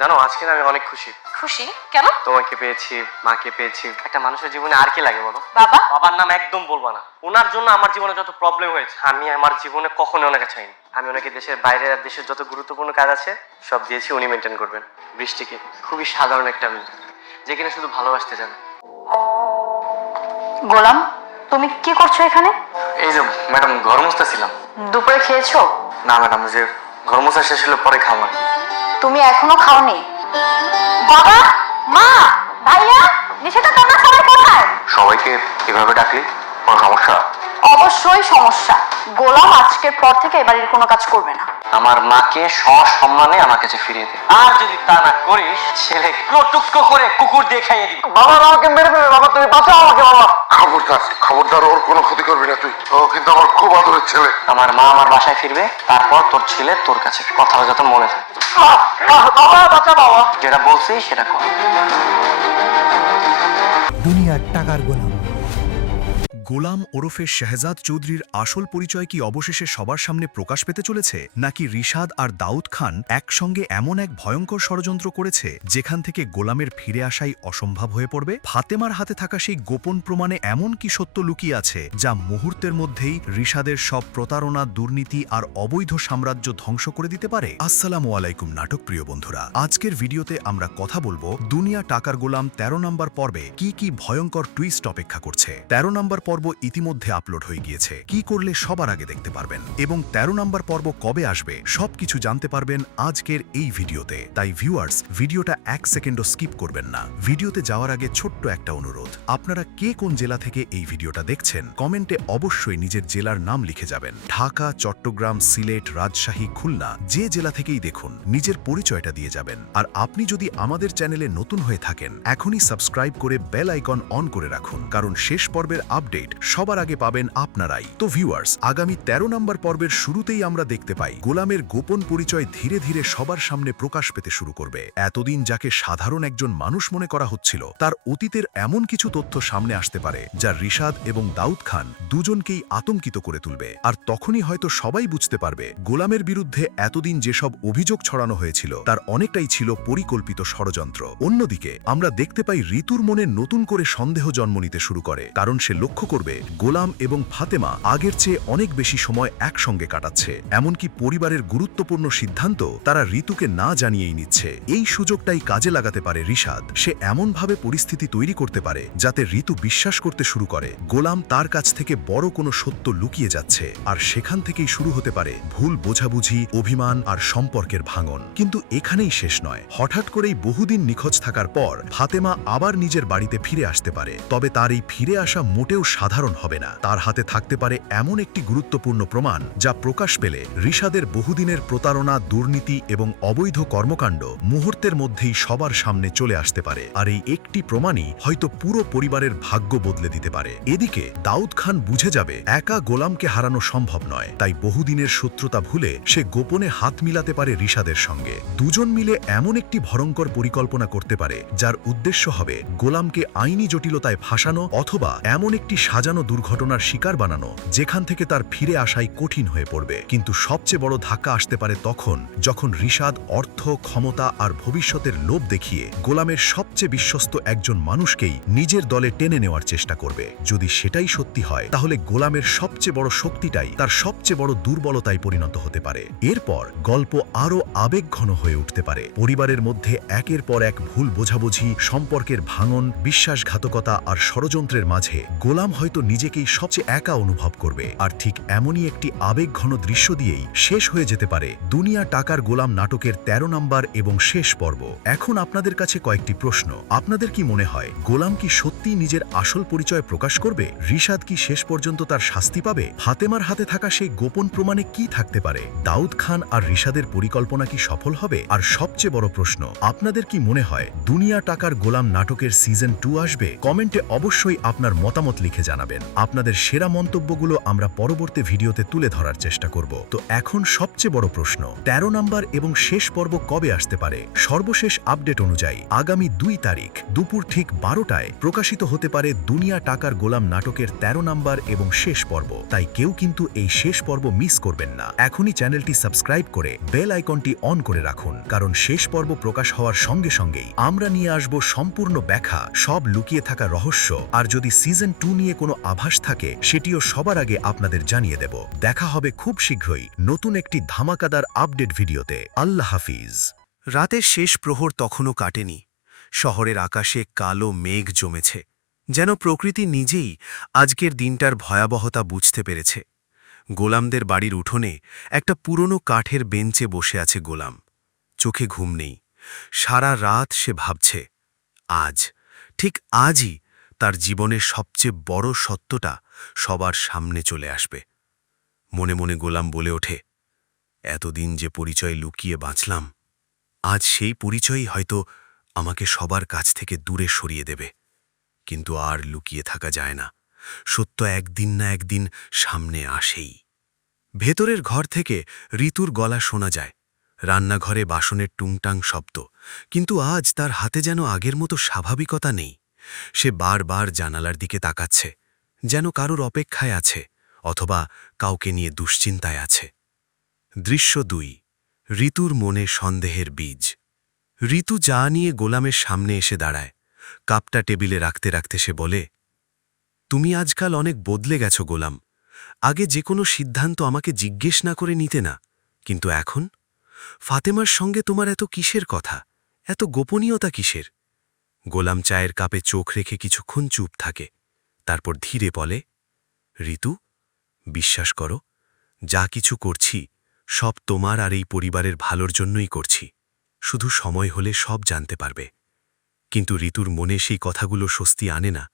জানো আজকে না আমি অনেক খুশি। খুশি কেন? তোমাকে পেয়েছি, মাকে পেয়েছি। একটা মানুষের জীবনে আর কি লাগে বলো? বাবা? বাবার নাম একদম বলবা না। ওনার জন্য আমার জীবনে যত প্রবলেম হয়েছে আমি আমার জীবনে কখনো ওনাকে চাইনি। আমি ওনাকে দেশের বাইরে আর দেশের যত গুরুত্বপূর্ণ কাজ আছে সব দিয়েছি, উনি মেনটেন করবেন। বৃষ্টিকে খুবই সাধারণ একটা মেয়ে, যে কিনা শুধু ভালোবাসতে জানে। গোলাম, তুমি কি করছো এখানে? এই যে ম্যাডাম ঘর মুছতেছিলাম। দুপুরে খেয়েছো? না ম্যাডাম, যে ঘর মোছা শেষ হলে পরে খাওয়া। তুমি এখনো খাওনি? বাবা, মা, ভাইয়া, নিশিতা, তোমরা সবাই কোথায়? সবাইকে এভাবে ডাকলে কোনো সমস্যা? অবশ্যই সমস্যা। গোলাম আজকের পর থেকে এ বাড়ির কোনো কাজ করবে না। আমার মাকে সসম্মানে আমার কাছে ফিরিয়ে দে, আর যদি তা না করিস ছেলে টুকরো করে কুকুর দিয়ে খাইয়ে দিবি। বাবা আমাকে মেরে ফেলবে, বাবা তুমি বাঁচাও আমাকে। বাবা খবরদার খবরদার, ওর কোনো ক্ষতি করবি না তুই। ও কিন্তু আমার খুব আদরের ছেলে। আমার মা আমার বাসায় ফিরবে, তারপর তোর ছেলে তোর কাছে। কথাটা যত মনে থাকে। বাবা বাঁচা, বাবা যেটা বলছি সেটা কর। দুনিয়ার টাকার গোলাম। গোলাম ওরফে শেহজাদ চৌধুরীর আসল পরিচয় কি অবশেষে সবার সামনে প্রকাশ পেতে চলেছে, নাকি রিশাদ আর দাউদ খান একসঙ্গে এমন এক ভয়ঙ্কর ষড়যন্ত্র করেছে যেখান থেকে গোলামের ফিরে আসাই অসম্ভব হয়ে পড়বে? ফাতেমার হাতে থাকা সেই গোপন প্রমাণে এমন কি সত্য লুকিয়ে আছে যা মুহূর্তের মধ্যেই রিশাদের সব প্রতারণা, দুর্নীতি আর অবৈধ সাম্রাজ্য ধ্বংস করে দিতে পারে? আসসালামু আলাইকুম নাটক প্রিয় বন্ধুরা, আজকের ভিডিওতে আমরা কথা বলবো দুনিয়া টাকার গোলাম ১৩ নম্বর পর্বে কি কি ভয়ঙ্কর টুইস্ট অপেক্ষা করছে। ১৩ নম্বর পর্ব ইতিমধ্যে আপলোড হয়ে গিয়েছে, কি করলে সবার আগে দেখতে পারবেন এবং ১৩ নম্বর পর্ব কবে আসবে সবকিছু জানতে পারবেন আজকের এই ভিডিওতে। তাই ভিউয়ার্স, ভিডিওটা ১ সেকেন্ডও স্কিপ করবেন না। ভিডিওতে যাওয়ার আগে ছোট্ট একটা অনুরোধ, আপনারা কে কোন জেলা থেকে এই ভিডিওটা দেখছেন কমেন্টে অবশ্যই নিজের জেলার নাম লিখে যাবেন। ঢাকা, চট্টগ্রাম, সিলেট, রাজশাহী, খুলনা, যে জেলা থেকেই দেখুন নিজের পরিচয়টা দিয়ে যাবেন। আর আপনি যদি আমাদের চ্যানেলে নতুন হয়ে থাকেন এখনই সাবস্ক্রাইব করে বেল আইকন অন করে রাখুন, কারণ শেষ পর্বের আপডেট সবার আগে পাবেন আপনারাই। তো ভিউয়ার্স, আগামী ১৩ নম্বর পর্বের শুরুতেই আমরা দেখতে পাই গোলামের গোপন পরিচয় ধীরে ধীরে সবার সামনে প্রকাশ পেতে শুরু করবে। এতদিন যাকে সাধারণ একজন মানুষ মনে করা হচ্ছিল, তার অতীতের এমন কিছু তথ্য সামনে আসতে পারে যা রিশাদ এবং দাউদ খান দুজনকেই আতঙ্কিত করে তুলবে। আর তখনই হয়তো সবাই বুঝতে পারবে গোলামের বিরুদ্ধে এতদিন যেসব অভিযোগ ছড়ানো হয়েছিল তার অনেকটাই ছিল পরিকল্পিত ষড়যন্ত্র। অন্যদিকে আমরা দেখতে পাই ঋতুর মনে নতুন করে সন্দেহ জন্ম নিতে শুরু করে, কারণ সে লক্ষ্য করবে গোলাম এবং ফাতেমা আগের চেয়ে অনেক বেশি সময় একসঙ্গে কাটাচ্ছে। এমনকি পরিবারের গুরুত্বপূর্ণ সিদ্ধান্ত তারা ঋতুকে না জানিয়েই নিচ্ছে। এই সুযোগটাই কাজে লাগাতে পারে রিশাদ। সে এমনভাবে পরিস্থিতি তৈরি করতে পারে যাতে ঋতু বিশ্বাস করতে শুরু করে গোলাম তার কাছ থেকে বড় কোনো সত্য লুকিয়ে যাচ্ছে। আর সেখান থেকেই শুরু হতে পারে ভুল বোঝাবুঝি, অভিমান আর সম্পর্কের ভাঙন। কিন্তু এখানেই শেষ নয়। হঠাৎ করেই বহুদিন নিখোঁজ থাকার পর ফাতেমা আবার নিজের বাড়িতে ফিরে আসতে পারে। তবে তার এই ফিরে আসা মোটেও সাধারণ হবে না। তার হাতে থাকতে পারে এমন একটি গুরুত্বপূর্ণ প্রমাণ যা প্রকাশ পেলে রিশাদের বহুদিনের প্রতারণা, দুর্নীতি এবং অবৈধ কর্মকাণ্ড মুহূর্তের মধ্যেই সবার সামনে চলে আসতে পারে। আর এই একটি প্রমাণই হয়তো পুরো পরিবারের ভাগ্য বদলে দিতে পারে। এদিকে দাউদ খান বুঝে যাবে একা গোলামকে হারানো সম্ভব নয়, তাই বহুদিনের শত্রুতা ভুলে সে গোপনে হাত মিলাতে পারে রিশাদের সঙ্গে। দুজন মিলে এমন একটি ভয়ঙ্কর পরিকল্পনা করতে পারে যার উদ্দেশ্য হবে গোলামকে আইনি জটিলতায় ফাঁসানো অথবা এমন একটি সাজানো দুর্ঘটনার শিকার বানানো যেখান থেকে তার ফিরে আসাই কঠিন হয়ে পড়বে। কিন্তু সবচেয়ে বড় ধাক্কা আসতে পারে তখন যখন রিশাদ অর্থ, ক্ষমতা আর ভবিষ্যতের লোভ দেখিয়ে গোলামের সবচেয়ে বিশ্বস্ত একজন মানুষকেই নিজের দলে টেনে নেওয়ার চেষ্টা করবে। যদি সেটাই সত্যি হয় তাহলে গোলামের সবচেয়ে বড় শক্তিটাই তার সবচেয়ে বড় দুর্বলতায় পরিণত হতে পারে। এরপর গল্প আরও আবেগঘন হয়ে উঠতে পারে। পরিবারের মধ্যে একের পর এক ভুল বোঝাবুঝি, সম্পর্কের ভাঙন, বিশ্বাসঘাতকতা আর ষড়যন্ত্রের মাঝে গোলাম হয়তো নিজেকেই সবচেয়ে একা অনুভব করবে। আর ঠিক এমনই একটি আবেগঘন দৃশ্য দিয়েই শেষ হয়ে যেতে পারে দুনিয়া টাকার গোলাম নাটকের ১৩ নম্বর এবং শেষ পর্ব। এখন আপনাদের কাছে কয়েকটি প্রশ্ন। আপনাদের কি মনে হয় গোলাম কি সত্যিই নিজের আসল পরিচয় প্রকাশ করবে? রিশাদ কি শেষ পর্যন্ত তার শাস্তি পাবে? ফাতেমার হাতে থাকা সেই গোপন প্রমাণে কি থাকতে পারে? দাউদ খান আর রিশাদের পরিকল্পনা কি সফল হবে? আর সবচেয়ে বড় প্রশ্ন, আপনাদের কি মনে হয় দুনিয়া টাকার গোলাম নাটকের সিজন 2 আসবে? কমেন্টে অবশ্যই আপনার মতামত লিখে যান। জানাবেন। আপনাদের সেরা মন্তব্যগুলো আমরা পরবর্তী ভিডিওতে তুলে ধরার চেষ্টা করব। তো এখন সবচেয়ে বড় প্রশ্ন, 13 নাম্বার এবং শেষ পর্ব কবে আসতে পারে? সর্বশেষ আপডেট অনুযায়ী আগামী 2 তারিখ দুপুর ঠিক 12টায় প্রকাশিত হতে পারে দুনিয়া টাকার গোলাম নাটকের 13 নাম্বার এবং শেষ পর্ব। তাই কেউ কিন্তু এই শেষ পর্ব মিস করবেন না। এখনই চ্যানেলটি সাবস্ক্রাইব করে বেল আইকনটি অন করে রাখুন, কারণ শেষ পর্ব প্রকাশ হওয়ার সঙ্গে সঙ্গেই আমরা নিয়ে আসব সম্পূর্ণ ব্যাখ্যা, সব লুকিয়ে থাকা রহস্য। আর যদি সিজন 2 নিয়ে কোনো আভাস থাকে সেটিও সবার আগে আপনাদের জানিয়ে দেব। দেখা হবে খুব শীঘ্রই নতুন একটি ধামাকাদার আপডেট ভিডিওতে। আল্লাহ হাফিজ। রাতের শেষ প্রহর তখনও কাটেনি। শহরের আকাশে কালো মেঘ জমেছে, যেন প্রকৃতি নিজেই আজকের দিনটার ভয়াবহতা বুঝতে পেরেছে। গোলামদের বাড়ির উঠোনে একটা পুরনো কাঠের বেঞ্চে বসে আছে গোলাম। চোখে ঘুম নেই। সারা রাত সে ভাবছে, আজ, ঠিক আজই তার জীবনের সবচেয়ে বড় সত্যটা সবার সামনে চলে আসবে। মনে মনে গোলাম বলে ওঠে, এতদিন যে পরিচয় লুকিয়ে বাঁচলাম, আজ সেই পরিচয়ই হয়তো আমাকে সবার কাছ থেকে দূরে সরিয়ে দেবে। কিন্তু আর লুকিয়ে থাকা যায় না, সত্য একদিন না একদিন সামনে আসেই। ভেতরের ঘর থেকে ঋতুর গলা শোনা যায়, রান্নাঘরে বাসনের টুংটাং শব্দ, কিন্তু আজ তার হাতে যেন আগের মতো স্বাভাবিকতা নেই। সে বারবার জানালার দিকে তাকাচ্ছে, যেন কারোর অপেক্ষায় আছে অথবা কাউকে নিয়ে দুশ্চিন্তায় আছে। দৃশ্য 2। ঋতুর মনে সন্দেহের বীজ। ঋতু চা নিয়ে গোলামের সামনে এসে দাঁড়ায়। কাপটা টেবিলে রাখতে রাখতে সে বলে, তুমি আজকাল অনেক বদলে গেছো গোলাম। আগে যে কোনো সিদ্ধান্ত আমাকে জিজ্ঞেস না করে নিতে না, কিন্তু এখন ফাতেমার সঙ্গে তোমার এত কিসের কথা, এত গোপনীয়তা কিসের? গোলাম চায়ের কাপে চোখ রেখে কিছুক্ষণ চুপ থাকে, তারপর ধীরে বলে, ঋতু, বিশ্বাস করো, যা কিছু করছি সব তোমার আর এই পরিবারের ভালোর জন্যই করছি। শুধু সময় হলে সব জানতে পারবে। কিন্তু ঋতুর মনে সেই কথাগুলো স্বস্তি আনে না,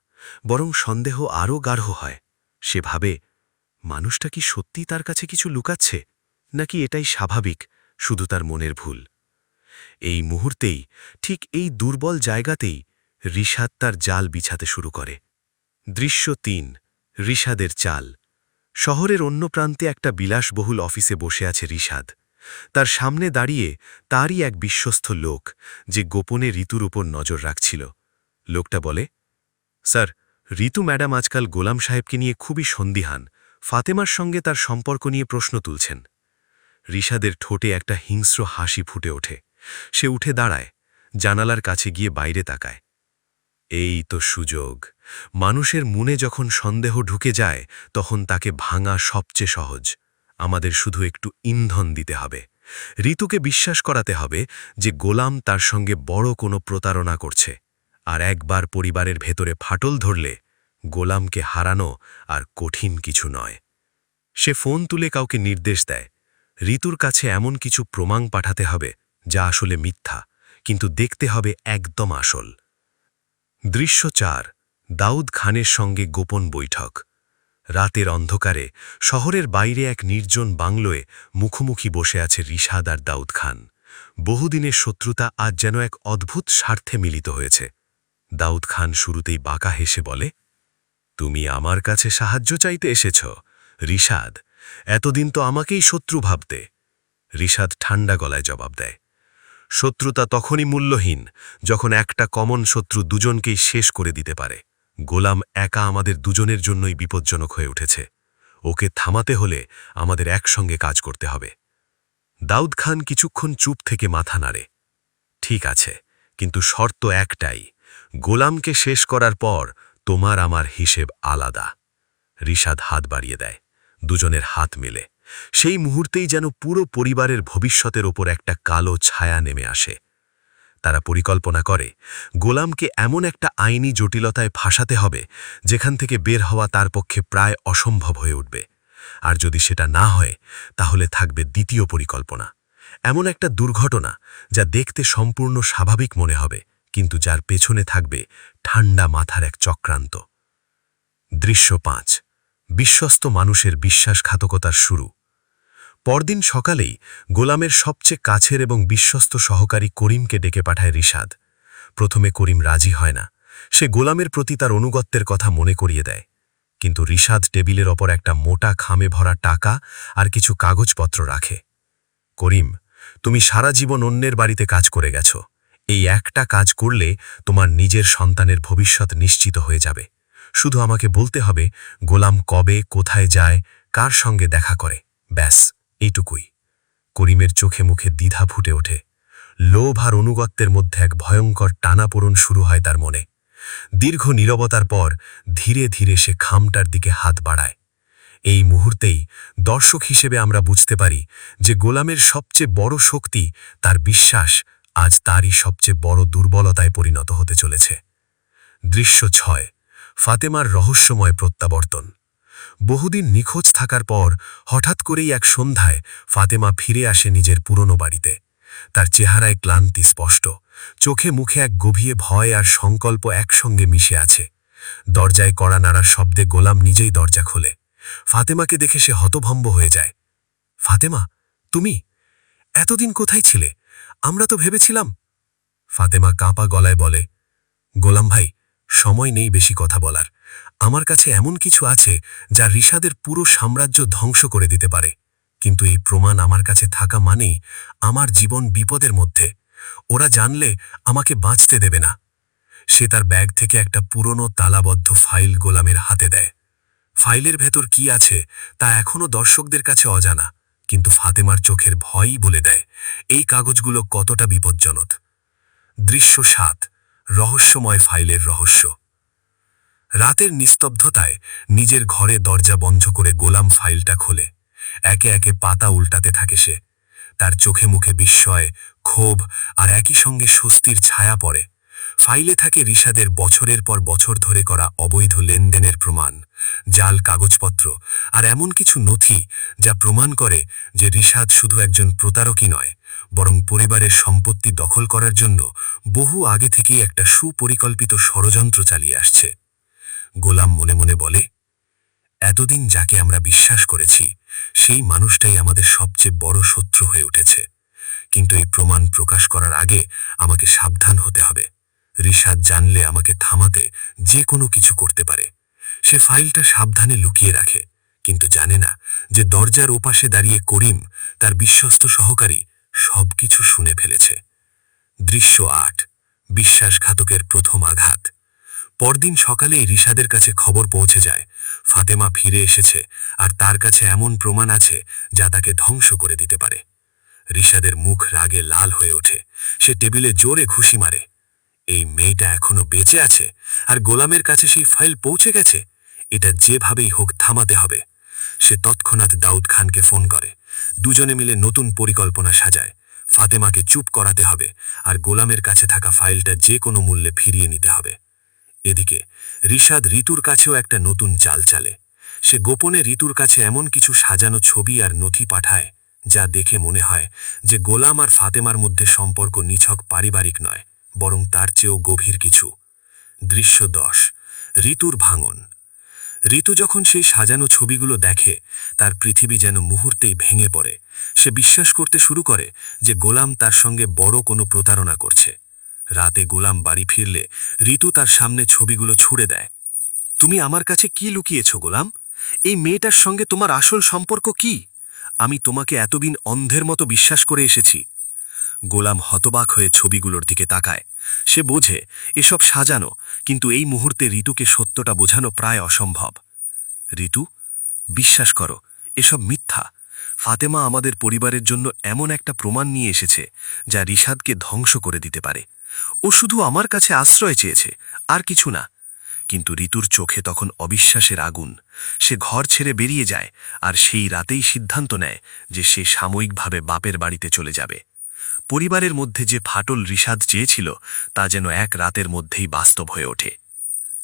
বরং সন্দেহ আরও গাঢ় হয়। সে ভাবে, মানুষটা কি সত্যি তার কাছে কিছু লুকাচ্ছে, নাকি এটাই স্বাভাবিক, শুধু তার মনের ভুল? এই মুহূর্তেই, ঠিক এই দুর্বল জায়গাতেই রিশাদ তার জাল বিছাতে শুরু করে। দৃশ্য 3। রিশাদের চাল। শহরের অন্য প্রান্তে একটা বিলাসবহুল অফিসে বসে আছে রিশাদ। তার সামনে দাঁড়িয়ে তারই এক বিশ্বস্ত লোক, যে গোপনে ঋতুর উপর নজর রাখছিল। লোকটা বলে, স্যার, ঋতু ম্যাডাম আজকাল গোলাম সাহেবকে নিয়ে খুবই সন্দিহান, ফাতেমার সঙ্গে তার সম্পর্ক নিয়ে প্রশ্ন তুলছেন। রিশাদের ঠোঁটে একটা হিংস্র হাসি ফুটে ওঠে। সে উঠে দাঁড়ায়, জানালার কাছে গিয়ে বাইরে তাকায়। এই তো সুযোগ। মানুষের মনে যখন সন্দেহ ঢুকে যায়, তখন তাকে ভাঙা সবচেয়ে সহজ। আমাদের শুধু একটু ইন্ধন দিতে হবে। ঋতুকে বিশ্বাস করাতে হবে যে গোলাম তার সঙ্গে বড় কোনো প্রতারণা করছে। আর একবার পরিবারের ভেতরে ফাটল ধরলে গোলামকে হারানো আর কঠিন কিছু নয়। সে ফোন তুলে কাউকে নির্দেশ দেয়, ঋতুর কাছে এমন কিছু প্রমাণ পাঠাতে হবে যা আসলে মিথ্যা, কিন্তু দেখতে হবে একদম আসল। দৃশ্য 4। দাউদ খানের সঙ্গে গোপন বৈঠক। রাতের অন্ধকারে শহরের বাইরে এক নির্জন বাংলোয় মুখোমুখি বসে আছে রিশাদ আর দাউদ খান। বহুদিনের শত্রুতা আজ যেন এক অদ্ভুত স্বার্থে মিলিত হয়েছে। দাউদ খান শুরুতেই বাঁকা হেসে বলে, তুমি আমার কাছে সাহায্য চাইতে এসেছ রিশাদ? এতদিন তো আমাকেই শত্রু ভাবতে। রিশাদ ঠান্ডা গলায় জবাব দেয়, শত্রুতা তখনই মূল্যহীন যখন একটা কমন শত্রু দুজনকেই শেষ করে দিতে পারে। গোলাম একা আমাদের দুজনের জন্যই বিপজ্জনক হয়ে উঠেছে। ওকে থামাতে হলে আমাদের একসঙ্গে কাজ করতে হবে। দাউদ খান কিছুক্ষণ চুপ থেকে মাথা নাড়ে। ঠিক আছে, কিন্তু শর্ত একটাই, গোলামকে শেষ করার পর তোমার আমার হিসেব আলাদা। রিশাদ হাত বাড়িয়ে দেয়। দুজনের হাত মেলে। সেই মুহূর্তেই যেন পুরো পরিবারের ভবিষ্যতের ওপর একটা কালো ছায়া নেমে আসে। তারা পরিকল্পনা করে, গোলামকে এমন একটা আইনি জটিলতায় ফাঁসাতে হবে যেখান থেকে বের হওয়া তার পক্ষে প্রায় অসম্ভব হয়ে উঠবে। আর যদি সেটা না হয়, তাহলে থাকবে দ্বিতীয় পরিকল্পনা, এমন একটা দুর্ঘটনা যা দেখতে সম্পূর্ণ স্বাভাবিক মনে হবে, কিন্তু যার পেছনে থাকবে ঠান্ডা মাথার এক চক্রান্ত। দৃশ্য 5। বিশ্বস্ত মানুষের বিশ্বাসঘাতকতার শুরু। পরদিন সকালেই গোলামের সবচেয়ে কাছের এবং বিশ্বস্ত সহকারী করিমকে ডেকে পাঠায় রিশাদ। প্রথমে করিম রাজি হয় না। সে গোলামের প্রতি তার অনুগত্যের কথা মনে করিয়ে দেয়, কিন্তু রিশাদ টেবিলের ওপর একটা মোটা খামে ভরা টাকা আর কিছু কাগজপত্র রাখে। করিম, তুমি সারা জীবন অন্যের বাড়িতে কাজ করে গেছ। এই একটা কাজ করলে তোমার নিজের সন্তানের ভবিষ্যৎ নিশ্চিত হয়ে যাবে। শুধু আমাকে বলতে হবে গোলাম কবে, কোথায় যায়, কার সঙ্গে দেখা করে, ব্যাস এইটুকুই। করিমের চোখে মুখে দ্বিধা ফুটে ওঠে। লোভ আর অনুগত্যের মধ্যে এক ভয়ঙ্কর টানাপোড়ন শুরু হয় তার মনে। দীর্ঘ নীরবতার পর ধীরে ধীরে সে খামটার দিকে হাত বাড়ায়। এই মুহূর্তেই দর্শক হিসেবে আমরা বুঝতে পারি যে গোলামের সবচেয়ে বড় শক্তি, তার বিশ্বাস, আজ তারই সবচেয়ে বড় দুর্বলতায় পরিণত হতে চলেছে। দৃশ্য ৬। ফাতেমার রহস্যময় প্রত্যাবর্তন। বহুদিন নিখোঁজ থাকার পর হঠাৎ করেই এক সন্ধ্যায় ফাতেমা ফিরে আসে নিজের পুরনো বাড়িতে। তার চেহারায় ক্লান্তি স্পষ্ট, চোখে মুখে এক গভীর ভয় আর সংকল্প একসঙ্গে মিশে আছে। দরজায় কড়া নাড়ার শব্দে গোলাম নিজেই দরজা খোলে। ফাতেমাকে দেখে সে হতভম্ব হয়ে যায়। ফাতেমা, তুমি এতদিন কোথায় ছিলে? আমরা তো ভেবেছিলাম। ফাতেমা কাঁপা গলায় বলে, গোলাম ভাই, সময় নেই বেশি কথা বলার। আমার কাছে এমন কিছু আছে যা রিশাদের পুরো সাম্রাজ্য ধ্বংস করে দিতে পারে, কিন্তু এই প্রমাণ আমার কাছে থাকা মানেই আমার জীবন বিপদের মধ্যে। ওরা জানলে আমাকে বাঁচতে দেবে না। সে তার ব্যাগ থেকে একটা পুরনো তালাবদ্ধ ফাইল গোলামের হাতে দেয়। ফাইলের ভেতর কি আছে তা এখনও দর্শকদের কাছে অজানা, কিন্তু ফাতেমার চোখের ভয়ই বলে দেয় এই কাগজগুলো কতটা বিপজ্জনক। দৃশ্য ৭। রহস্যময় ফাইলের রহস্য। রাতের নিস্তব্ধতায় নিজের ঘরে দরজা বন্ধ করে গোলাম ফাইলটা খোলে। একে একে পাতা উল্টাতে থাকে সে। তার চোখে মুখে বিস্ময়, ক্ষোভ আর একই সঙ্গে স্বস্তির ছায়া পড়ে। ফাইলে থাকে রিশাদের বছরের পর বছর ধরে করা অবৈধ লেনদেনের প্রমাণ, জাল কাগজপত্র আর এমন কিছু নথি যা প্রমাণ করে যে রিশাদ শুধু একজন প্রতারকই নয়, বরং পরিবারের সম্পত্তি দখল করার জন্য বহু আগে থেকেই একটা সুপরিকল্পিত ষড়যন্ত্র চালিয়ে আসছে। গোলাম মনে মনে বলে, এতদিন যাকে আমরা বিশ্বাস করেছি সেই মানুষটাই আমাদের সবচেয়ে বড় শত্রু হয়ে উঠেছে। কিন্তু এই প্রমাণ প্রকাশ করার আগে আমাকে সাবধান হতে হবে। রিশাদ জানলে আমাকে থামাতে যে কোনো কিছু করতে পারে। সে ফাইলটা সাবধানে লুকিয়ে রাখে, কিন্তু জানে না যে দরজার ওপাশে দাঁড়িয়ে করিম, তার বিশ্বস্ত সহকারী, সবকিছু শুনে ফেলেছে। দৃশ্য ৮। বিশ্বাসঘাতকের প্রথম আঘাত। পরদিন সকালেই রিশাদের কাছে খবর পৌঁছে যায় ফাতেমা ফিরে এসেছে আর তার কাছে এমন প্রমাণ আছে যা তাকে ধ্বংস করে দিতে পারে। রিশাদের মুখ রাগে লাল হয়ে ওঠে। সে টেবিলে জোরে ঘুষি মারে। এই মেয়েটা এখনো বেঁচে আছে আর গোলামের কাছে সেই ফাইল পৌঁছে গেছে। এটা যেভাবেই হোক থামাতে হবে। সে তৎক্ষণাৎ দাউদ খানকে ফোন করে। দুজনে মিলে নতুন পরিকল্পনা সাজায়। ফাতেমাকে চুপ করাতে হবে আর গোলামের কাছে থাকা ফাইলটা যে কোনো মূল্যে ফিরিয়ে নিতে হবে। এদিকে রিশাদ ঋতুর কাছেও একটা নতুন চাল চালে। সে গোপনে ঋতুর কাছে এমন কিছু সাজানো ছবি আর নথি পাঠায় যা দেখে মনে হয় যে গোলাম আর ফাতেমার মধ্যে সম্পর্ক নিছক পারিবারিক নয়, বরং তার চেয়েও গভীর কিছু। দৃশ্য ১০। ঋতুর ভাঙন। ঋতু যখন সেই সাজানো ছবিগুলো দেখে তার পৃথিবী যেন মুহূর্তেই ভেঙে পড়ে। সে বিশ্বাস করতে শুরু করে যে গোলাম তার সঙ্গে বড় কোনো প্রতারণা করছে। রাতে গোলাম বাড়ি ফিরলে ঋতু তার সামনে ছবিগুলো ছুঁড়ে দেয়। তুমি আমার কাছে কি লুকিয়েছ গোলাম? এই মেয়েটার সঙ্গে তোমার আসল সম্পর্ক কি? আমি তোমাকে এতদিন অন্ধের মতো বিশ্বাস করে এসেছি। গোলাম হতবাক হয়ে ছবিগুলোর দিকে তাকায়। সে বোঝে এসব সাজানো, কিন্তু এই মুহূর্তে ঋতুকে সত্যটা বোঝানো প্রায় অসম্ভব। ঋতু, বিশ্বাস করো, এসব মিথ্যা। ফাতেমা আমাদের পরিবারের জন্য এমন একটা প্রমাণ নিয়ে এসেছে যা রিশাদকে ধ্বংস করে দিতে পারে। ও শুধু আমার কাছে আশ্রয় চেয়েছে, আর কিছু না। কিন্তু ঋতুর চোখে তখন অবিশ্বাসের আগুন। সে ঘর ছেড়ে বেরিয়ে যায় আর সেই রাতেই সিদ্ধান্ত নেয় যে সে সাময়িকভাবে বাপের বাড়িতে চলে যাবে। পরিবারের মধ্যে যে ফাটল রিশাদ চেয়েছিল তা যেন এক রাতের মধ্যেই বাস্তব হয়ে ওঠে।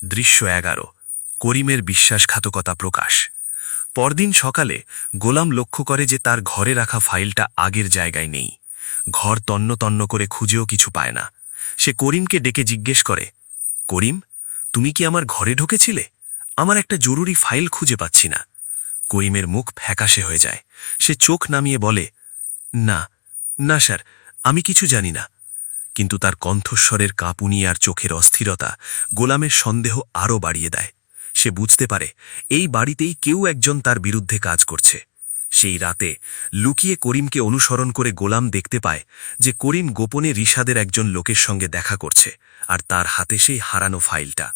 দৃশ্য ১১। করিমের বিশ্বাসঘাতকতা প্রকাশ। পরদিন সকালে গোলাম লক্ষ্য করে যে তার ঘরে রাখা ফাইলটা আগের জায়গায় নেই। ঘর তন্ন তন্ন করে খুঁজেও কিছু পায় না। সে করিমকে ডেকে জিজ্ঞেস করে, করিম, তুমি কি আমার ঘরে ঢুকেছিলে? আমার একটা জরুরি ফাইল খুঁজে পাচ্ছি না। করিমের মুখ ফ্যাকাশে হয়ে যায়। সে চোখ নামিয়ে বলে, না না স্যার, আমি কিছু জানি না। কিন্তু তার কণ্ঠস্বরের কাঁপুনি আর চোখের অস্থিরতা গোলামের সন্দেহ আরও বাড়িয়ে দেয়। সে বুঝতে পারে এই বাড়িতেই কেউ একজন তার বিরুদ্ধে কাজ করছে। সেই রাতে লুকিয়ে করিমকে অনুসরণ করে গোলাম দেখতে পায় যে করিম গোপনে রিশাদের একজন লোকের সঙ্গে দেখা করছে, আর তার হাতে সেই হারানো ফাইলটা।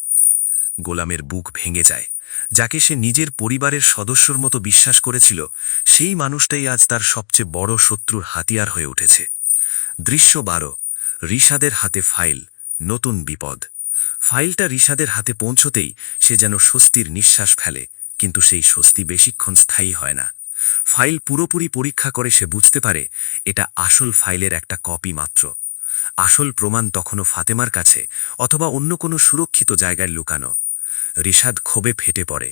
গোলামের বুক ভেঙে যায়। যাকে সে নিজের পরিবারের সদস্যর মতো বিশ্বাস করেছিল, সেই মানুষটাই আজ তার সবচেয়ে বড় শত্রুর হাতিয়ার হয়ে উঠেছে। দৃশ্য 12। রিশাদের হাতে ফাইল, নতুন বিপদ। ফাইলটা রিশাদের হাতে পৌঁছতেই সে যেন স্বস্তির নিঃশ্বাস ফেলে, কিন্তু সেই স্বস্তি বেশিক্ষণ স্থায়ী হয় না। ফাইল পুরোপুরি পরীক্ষা করে সে বুঝতে পারে এটা আসল ফাইলের একটা কপি মাত্র। আসল প্রমাণ তখনও ফাতেমার কাছে, অথবা অন্য কোনো সুরক্ষিত জায়গায় লুকানো। রিশাদ ক্ষোভে ফেটে পড়ে।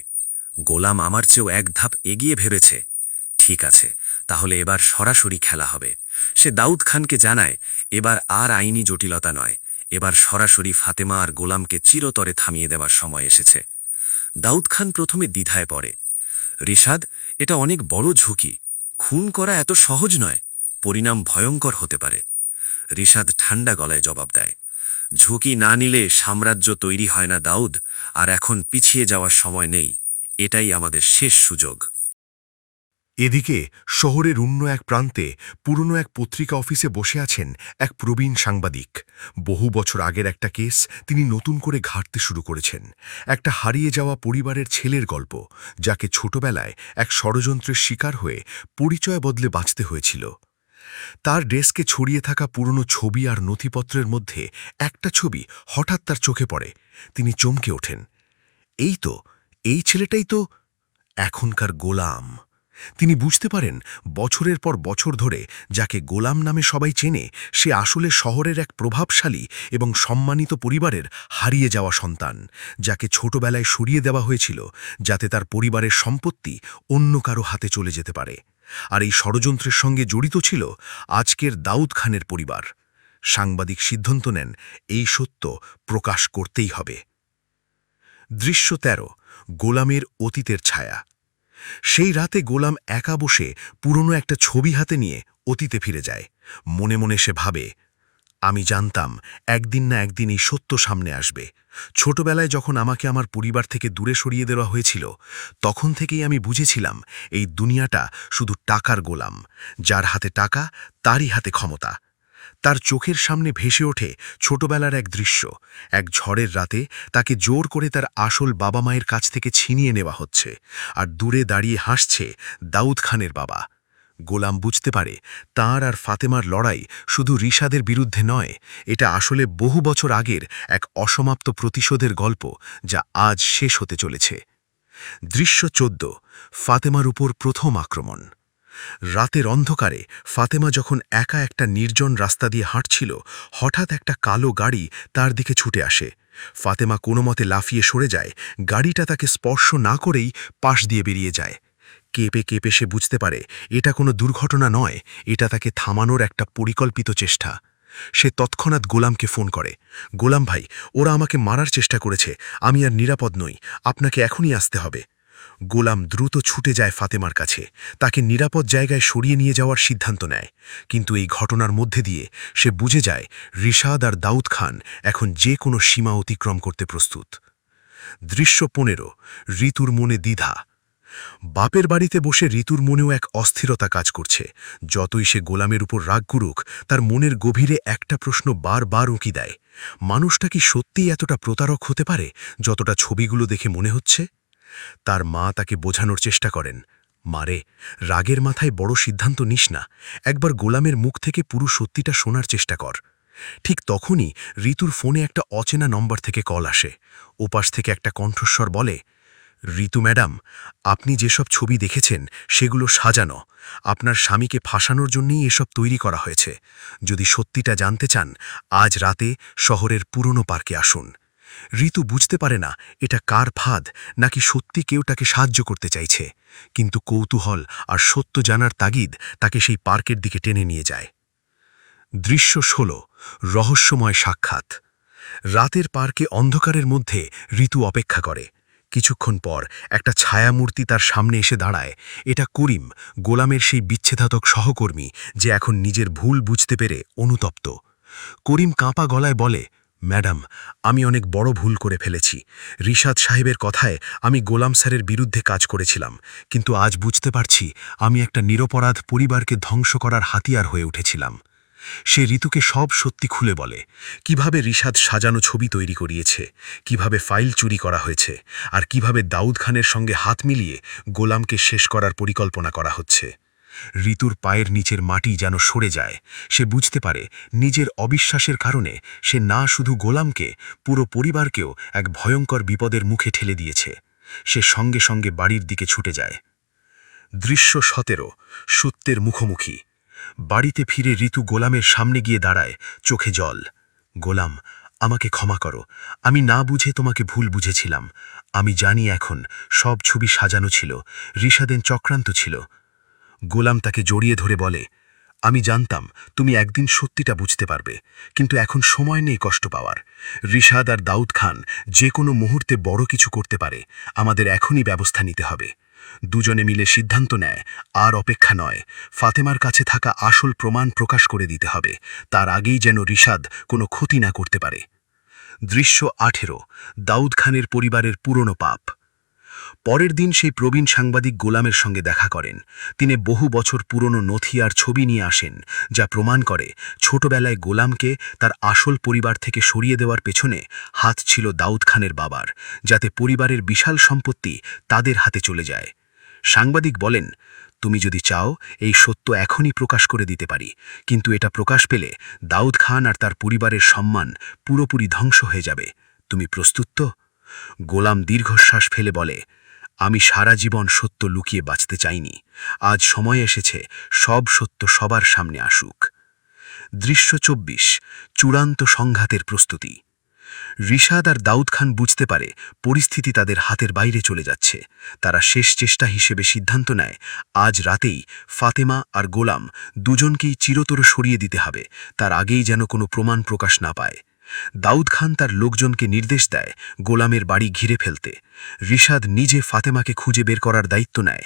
গোলাম আমার চেয়েও এক ধাপ এগিয়ে ভেবেছে। ঠিক আছে, তাহলে এবার সরাসরি খেলা হবে। সে দাউদ খানকে জানায় এবার আর আইনি জটিলতা নয়, এবার সরাসরি ফাতেমা আর গোলামকে চিরতরে থামিয়ে দেওয়ার সময় এসেছে। দাউদ খান প্রথমে দ্বিধায় পড়ে। রিশাদ, এটা অনেক বড় ঝুঁকি। খুন করা এত সহজ নয়, পরিণাম ভয়ঙ্কর হতে পারে। রিশাদ ঠান্ডা গলায় জবাব দেয়, ঝুঁকি না নিলে সাম্রাজ্য তৈরি হয় না দাউদ, আর এখন পিছিয়ে যাওয়ার সময় নেই। এটাই আমাদের শেষ সুযোগ। এদিকে শহরের অন্য এক প্রান্তে পুরনো এক পত্রিকা অফিসে বসে আছেন এক প্রবীণ সাংবাদিক। বহু বছর আগের একটা কেস তিনি নতুন করে ঘাঁটতে শুরু করেছেন। একটা হারিয়ে যাওয়া পরিবারের ছেলের গল্প, যাকে ছোটবেলায় এক ষড়যন্ত্রের শিকার হয়ে পরিচয় বদলে বাঁচতে হয়েছিল। তার ডেস্কে ছড়িয়ে থাকা পুরনো ছবি আর নথিপত্রের মধ্যে একটা ছবি হঠাৎ তার চোখে পড়ে। তিনি চমকে ওঠেন। এই ছেলেটাই তো এখনকার গোলাম। তিনি বুঝতে পারেন বছরের পর বছর ধরে যাকে গোলাম নামে সবাই চেনে, সে আসলে শহরের এক প্রভাবশালী এবং সম্মানিত পরিবারের হারিয়ে যাওয়া সন্তান, যাকে ছোটবেলায় সরিয়ে দেওয়া হয়েছিল যাতে তার পরিবারের সম্পত্তি অন্য কারো হাতে চলে যেতে পারে। আর এই ষড়যন্ত্রের সঙ্গে জড়িত ছিল আজকের দাউদ খানের পরিবার। সাংবাদিক সিদ্ধান্ত নেন এই সত্য প্রকাশ করতেই হবে। দৃশ্য 13। গোলামের অতীতের ছায়া। সেই রাতে গোলাম একা বসে পুরনো একটা ছবি হাতে নিয়ে অতীতে ফিরে যায়। মনে মনে সে ভাবে, আমি জানতাম একদিন না একদিন এই সত্য সামনে আসবে। ছোটবেলায় যখন আমাকে আমার পরিবার থেকে দূরে সরিয়ে দেওয়া হয়েছিল, তখন থেকেই আমি বুঝেছিলাম এই দুনিয়াটা শুধু টাকার গোলাম। যার হাতে টাকা, তারই হাতে ক্ষমতা। তার চোখের সামনে ভেসে ওঠে ছোটবেলার এক দৃশ্য। এক ঝড়ের রাতে তাকে জোর করে তার আসল বাবা মায়ের কাছ থেকে ছিনিয়ে নেওয়া হচ্ছে, আর দূরে দাঁড়িয়ে হাসছে দাউদ খানের বাবা। গোলাম বুঝতে পারে তাঁর আর ফাতেমার লড়াই শুধু রিশাদের বিরুদ্ধে নয়, এটা আসলে বহু বছর আগের এক অসমাপ্ত প্রতিশোধের গল্প, যা আজ শেষ হতে চলেছে। দৃশ্য 14। ফাতেমার উপর প্রথম আক্রমণ। রাতের অন্ধকারে ফাতেমা যখন একা একটা নির্জন রাস্তা দিয়ে হাঁটছিল, হঠাৎ একটা কালো গাড়ি তার দিকে ছুটে আসে। ফাতেমা কোনো মতে লাফিয়ে সরে যায়। গাড়িটা তাকে স্পর্শ না করেই পাশ দিয়ে বেরিয়ে যায়। কেঁপে কেঁপে সে বুঝতে পারে এটা কোনো দুর্ঘটনা নয়, এটা তাকে থামানোর একটা পরিকল্পিত চেষ্টা। সে তৎক্ষণাৎ গোলামকে ফোন করে, গোলাম ভাই, ওরা আমাকে মারার চেষ্টা করেছে, আমি আর নিরাপদ নই, আপনাকে এখনই আসতে হবে। গোলাম দ্রুত ছুটে যায় ফাতেমার কাছে, তাকে নিরাপদ জায়গায় সরিয়ে নিয়ে যাওয়ার সিদ্ধান্ত নেয়। কিন্তু এই ঘটনার মধ্যে দিয়ে সে বুঝে যায় রিশাদ আর দাউদ খান এখন যে কোনো সীমা অতিক্রম করতে প্রস্তুত। দৃশ্য 15। ঋতুর মনে দ্বিধা। বাপের বাড়িতে বসে ঋতুর মনেও এক অস্থিরতা কাজ করছে। যতই সে গোলামের উপর রাগ করুক, তার মনের গভীরে একটা প্রশ্ন বারবার উঁকি দেয়, মানুষটা কি সত্যিই এতটা প্রতারক হতে পারে যতটা ছবিগুলো দেখে মনে হচ্ছে? তার মা তাকে বোঝানোর চেষ্টা করেন, মারে, রাগের মাথায় বড় সিদ্ধান্ত নিস না, একবার গোলামের মুখ থেকে পুরো সত্যিটা শোনার চেষ্টা কর। ঠিক তখনই ঋতুর ফোনে একটা অচেনা নম্বর থেকে কল আসে। ওপাশ থেকে একটা কণ্ঠস্বর বলে, ঋতু ম্যাডাম, আপনি যেসব ছবি দেখেছেন সেগুলো সাজানো, আপনার স্বামীকে ফাঁসানোর জন্যই এসব তৈরি করা হয়েছে। যদি সত্যিটা জানতে চান, আজ রাতে শহরের পুরনো পার্কে আসুন। ঋতু বুঝতে পারে না এটা কার ফাঁদ, নাকি সত্যি কেউ তাকে সাহায্য করতে চাইছে, কিন্তু কৌতূহল আর সত্য জানার তাগিদ তাকে সেই পার্কের দিকে টেনে নিয়ে যায়। দৃশ্য 16। রহস্যময় সাক্ষাৎ। রাতের পার্কে অন্ধকারের মধ্যে ঋতু অপেক্ষা করে। কিছুক্ষণ পর একটা ছায়ামূর্তি তার সামনে এসে দাঁড়ায়। এটা করিম, গোলামের সেই বিচ্ছেদাতক সহকর্মী, যে এখন নিজের ভুল বুঝতে পেরে অনুতপ্ত। করিম কাঁপা গলায় বলে, ম্যাডাম, আমি অনেক বড় ভুল করে ফেলেছি। রিশাদ সাহেবের কথায় আমি গোলাম স্যারের বিরুদ্ধে কাজ করেছিলাম, কিন্তু আজ বুঝতে পারছি আমি একটা নিরপরাধ পরিবারকে ধ্বংস করার হাতিয়ার হয়ে উঠেছিলাম। সে ঋতুকে সব সত্যি খুলে বলে, কিভাবে রিশাদ সাজানো ছবি তৈরি করিয়েছে, কিভাবে ফাইল চুরি করা হয়েছে, আর কিভাবে দাউদ খানের সঙ্গে হাত মিলিয়ে গোলামকে শেষ করার পরিকল্পনা করা হচ্ছে। ঋতুর পায়ের নিচের মাটি যেন সরে যায়। সে বুঝতে পারে নিজের অবিশ্বাসের কারণে সে না শুধু গোলামকে, পুরো পরিবারকেও এক ভয়ঙ্কর বিপদের মুখে ঠেলে দিয়েছে। সে সঙ্গে সঙ্গে বাড়ির দিকে ছুটে যায়। দৃশ্য 17, সত্যের মুখোমুখি। বাড়িতে ফিরে ঋতু গোলামের সামনে গিয়ে দাঁড়ায়, চোখে জল। গোলাম, আমাকে ক্ষমা করো, আমি না বুঝে তোমাকে ভুল বুঝেছিলাম। আমি জানি এখন সব ছবি সাজানো ছিল, রিশাদের চক্রান্ত ছিল। গোলাম তাকে জড়িয়ে ধরে বলে, আমি জানতাম তুমি একদিন সত্যিটা বুঝতে পারবে, কিন্তু এখন সময় নেই কষ্ট পাওয়ার। রিশাদ আর দাউদ খান যে কোনো মুহূর্তে বড় কিছু করতে পারে, আমাদের এখনই ব্যবস্থা নিতে হবে। দুজনে মিলে সিদ্ধান্ত নেয়, আর অপেক্ষা নয়, ফাতেমার কাছে থাকা আসল প্রমাণ প্রকাশ করে দিতে হবে, তার আগেই যেন রিশাদ কোনো ক্ষতি না করতে পারে। দৃশ্য 18, দাউদ খানের পরিবারের পুরনো পাপ। পরের দিন সেই প্রবীণ সাংবাদিক গোলামের সঙ্গে দেখা করেন। তিনি বহু বছর পুরনো নথি আর ছবি নিয়ে আসেন, যা প্রমাণ করে ছোটবেলায় গোলামকে তার আসল পরিবার থেকে সরিয়ে দেওয়ার পেছনে হাত ছিল দাউদ খানের বাবার, যাতে পরিবারের বিশাল সম্পত্তি তাদের হাতে চলে যায়। সাংবাদিক বলেন, তুমি যদি চাও এই সত্য এখনই প্রকাশ করে দিতে পারি, কিন্তু এটা প্রকাশ পেলে দাউদ খান আর তার পরিবারের সম্মান পুরোপুরি ধ্বংস হয়ে যাবে। তুমি প্রস্তুত তো? গোলাম দীর্ঘশ্বাস ফেলে বলে, আমি সারা জীবন সত্য লুকিয়ে বাঁচতে চাইনি। আজ সময় এসেছে সব সত্য সবার সামনে আসুক। দৃশ্য 24, চূড়ান্ত সংঘাতের প্রস্তুতি। রিশাদ আর দাউদ খান বুঝতে পারে পরিস্থিতি তাদের হাতের বাইরে চলে যাচ্ছে। তারা শেষ চেষ্টা হিসেবে সিদ্ধান্ত নেয়, আজ রাতেই ফাতেমা আর গোলাম দুজনকেই চিরতর সরিয়ে দিতে হবে, তার আগেই যেন কোনো প্রমাণ প্রকাশ না পায়। দাউদ খান তার লোকজনকে নির্দেশ দেয় গোলামের বাড়ি ঘিরে ফেলতে। রিশাদ নিজে ফাতেমাকে খুঁজে বের করার দায়িত্ব নেয়।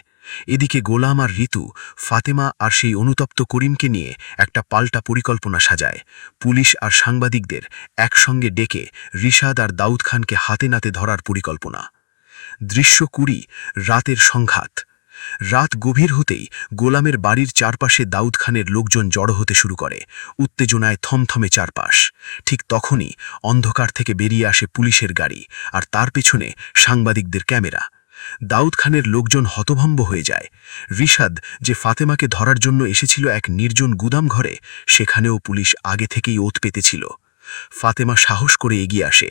এদিকে গোলাম আর ঋতু ফাতেমা আর সেই অনুতপ্ত করিমকে নিয়ে একটা পাল্টা পরিকল্পনা সাজায়। পুলিশ আর সাংবাদিকদের একসঙ্গে ডেকে রিশাদ আর দাউদ খানকে হাতে নাতে ধরার পরিকল্পনা। দৃশ্য 20, রাতের সংঘাত। রাত গভীর হতেই গোলামের বাড়ির চারপাশে দাউদ খানের লোকজন জড়ো হতে শুরু করে। উত্তেজনায় থমথমে চারপাশ। ঠিক তখনই অন্ধকার থেকে বেরিয়ে আসে পুলিশের গাড়ি, আর তার পেছনে সাংবাদিকদের ক্যামেরা। দাউদ খানের লোকজন হতভম্ব হয়ে যায়। রিশাদ যে ফাতেমাকে ধরার জন্য এসেছিল এক নির্জন গুদাম ঘরে, সেখানেও পুলিশ আগে থেকেই ওত পেতেছিল। ফাতেমা সাহস করে এগিয়ে আসে,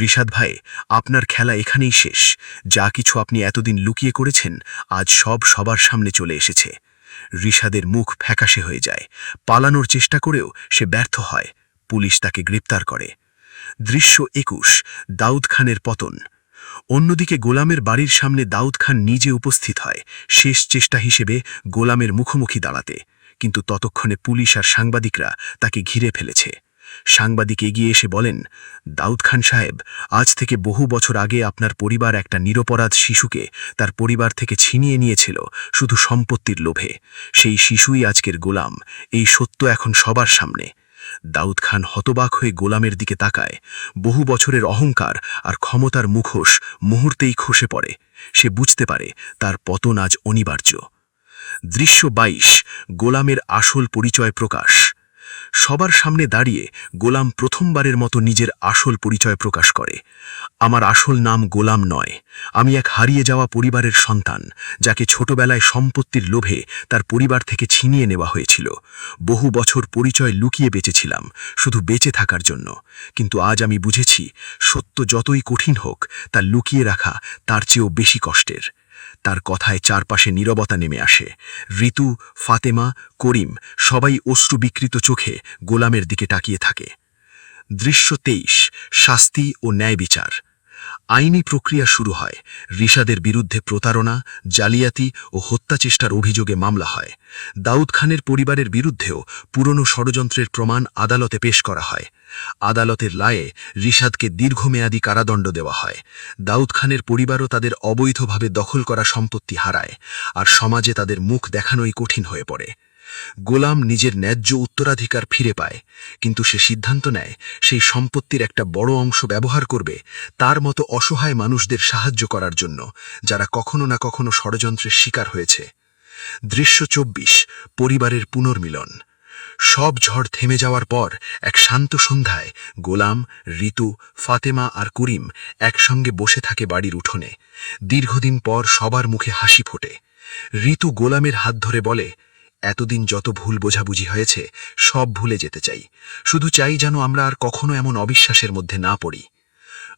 রিশাদ ভাই, আপনার খেলা এখানেই শেষ। যা কিছু আপনি এতদিন লুকিয়ে করেছেন, আজ সব সবার সামনে চলে এসেছে। রিশাদের মুখ ফ্যাকাশে হয়ে যায়। পালানোর চেষ্টা করেও সে ব্যর্থ হয়। পুলিশ তাকে গ্রেপ্তার করে। দৃশ্য 21, দাউদ খানের পতন। অন্যদিকে গোলামের বাড়ির সামনে দাউদ খান নিজে উপস্থিত হয়, শেষ চেষ্টা হিসেবে গোলামের মুখোমুখি দাঁড়াতে। কিন্তু ততক্ষণে পুলিশ আর সাংবাদিকরা তাকে ঘিরে ফেলেছে। সাংবাদিক এগিয়ে এসে বলেন, দাউদ খান সাহেব, আজ থেকে বহু বছর আগে আপনার পরিবার একটা নিরপরাধ শিশুকে তার পরিবার থেকে ছিনিয়ে নিয়েছিল শুধু সম্পত্তির লোভে। সেই শিশুই আজকের গোলাম। এই সত্য এখন সবার সামনে। দাউদ খান হতবাক হয়ে গোলামের দিকে তাকায়। বহু বছরের অহংকার আর ক্ষমতার মুখোশ মুহূর্তেই খসে পড়ে। সে বুঝতে পারে তার পতন আজ অনিবার্য। দৃশ্য 22, গোলামের আসল পরিচয় প্রকাশ। সবার সামনে দাঁড়িয়ে গোলাম প্রথমবারের মতো নিজের আসল পরিচয় প্রকাশ করে। আমার আসল নাম গোলাম নয়, আমি এক হারিয়ে যাওয়া পরিবারের সন্তান, যাকে ছোটবেলায় সম্পত্তির লোভে তার পরিবার থেকে ছিনিয়ে নেওয়া হয়েছিল। বহু বছর পরিচয় লুকিয়ে বেঁচেছিলাম, শুধু বেঁচে থাকার জন্য। কিন্তু আজ আমি বুঝেছি, সত্য যতই কঠিন হোক, তা লুকিয়ে রাখা তার চেয়েও বেশি কষ্টের। তার কথায় চারপাশে নীরবতা নেমে আসে। ঋতু, ফাতেমা, করিম সবাই অশ্রু বিকৃত চোখে গোলামের দিকে তাকিয়ে থাকে। দৃশ্য 23, শাস্তি ও ন্যায় বিচার। আইনি প্রক্রিয়া শুরু হয়। রিশাদের বিরুদ্ধে প্রতারণা, জালিয়াতি ও হত্যাচেষ্টার অভিযোগে মামলা হয়। দাউদ খানের পরিবারের বিরুদ্ধেও পুরনো ষড়যন্ত্রের প্রমাণ আদালতে পেশ করা হয়। আদালতের রায়ে রিশাদকে দীর্ঘমেয়াদী কারাদণ্ড দেওয়া হয়। দাউদ খানের পরিবারও তাদের অবৈধভাবে দখল করা সম্পত্তি হারায়, আর সমাজে তাদের মুখ দেখানোই কঠিন হয়ে পড়ে। গোলাম নিজের ন্যায্য উত্তরাধিকার ফিরে পায়, কিন্তু সে সিদ্ধান্ত নেয় সেই সম্পত্তির একটা বড় অংশ ব্যবহার করবে তার মতো অসহায় মানুষদের সাহায্য করার জন্য, যারা কখনো না কখনো ষড়যন্ত্রের শিকার হয়েছে। দৃশ্য ২৪, পরিবারের পুনর্মিলন। সব ঝড় থেমে যাওয়ার পর এক শান্ত সন্ধ্যায় গোলাম, ঋতু, ফাতেমা আর করিম একসঙ্গে বসে থাকে বাড়ির উঠোনে। দীর্ঘদিন পর সবার মুখে হাসি ফোটে। ঋতু গোলামের হাত ধরে বলে, এতদিন যত ভুল বোঝাবুঝি হয়েছে সব ভুলে যেতে চাই, শুধু চাই যেন আমরা আর কখনো এমন অবিশ্বাসের মধ্যে না পড়ি।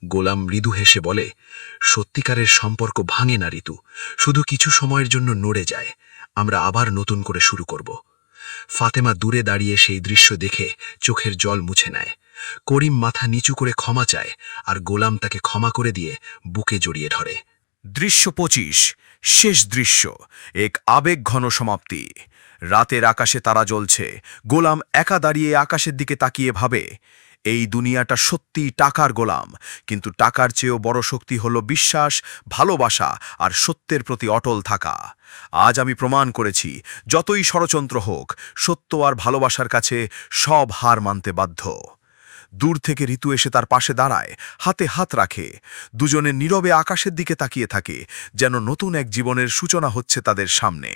গোলাম মৃদু হেসে বলে, সত্যিকারের সম্পর্ক ভাঙে না ঋতু, শুধু কিছু সময়ের জন্য নড়ে যায়। আমরা আবার নতুন করে শুরু করব। ফাতেমা দূরে দাঁড়িয়ে সেই দৃশ্য দেখে চোখের জল মুছে নেয়। করিম মাথা নিচু করে ক্ষমা চায়, আর গোলাম তাকে ক্ষমা করে দিয়ে বুকে জড়িয়ে ধরে। দৃশ্য ২৫, শেষ দৃশ্য, এক আবেগঘন সমাপ্তি। রাতের আকাশে তারা জ্বলছে। গোলাম একা দাঁড়িয়ে আকাশের দিকে তাকিয়ে ভাবে, এই দুনিয়াটা সত্যিই টাকার গোলাম, কিন্তু টাকার চেয়েও বড় শক্তি হল বিশ্বাস, ভালোবাসা আর সত্যের প্রতি অটল থাকা। আজ আমি প্রমাণ করেছি, যতই ষড়যন্ত্র হোক, সত্য আর ভালোবাসার কাছে সব হার মানতে বাধ্য। দূর থেকে ঋতু এসে তার পাশে দাঁড়ায়, হাতে হাত রাখে। দুজনে নীরবে আকাশের দিকে তাকিয়ে থাকে, যেন নতুন এক জীবনের সূচনা হচ্ছে তাদের সামনে।